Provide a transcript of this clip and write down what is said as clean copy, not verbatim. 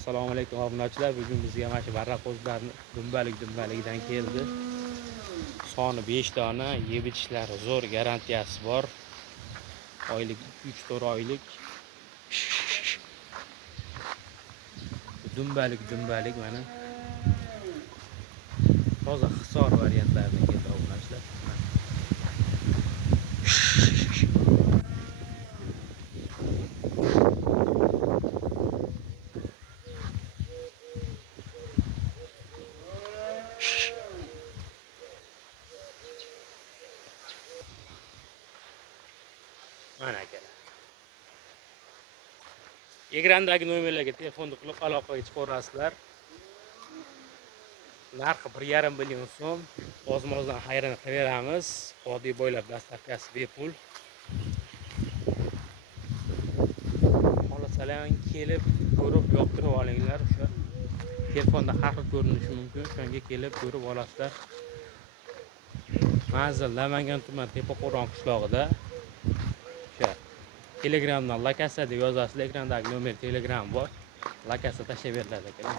Assalomu alaykum obunachilar. Bugun bizga mana shu varaq qo'zlarni dumbaligidan keldi. Soni 5 dona, yeb ichishlari zo'r, garantiyasi bor. Oylik 3-4 oylik. Dumbalik mana. Toza Hisor variantlaridan keldi obunachilar. Mana akalar. Ekrandagi nomerlarga telefon qilib aloqaga chiqa olasizlar. Narxi 1,5 million so'm. O'zimizdan xayrini qilaveramiz. Vodiy bo'ylab dastavkasi bepul. Xohlasalar kelib ko'rib yoqtirib olinglar. O'sha telefonda har xil ko'rinishi mumkin. Shunga kelib ko'rib olasizlar. Manzil Namangan tumani Tepaqo'ron qishlog'ida. O'sha Telegramdan Lakasa deb yozasizlar. Ekrandagi nomer Telegram bor. Lakasa tashlab beriladi ekan.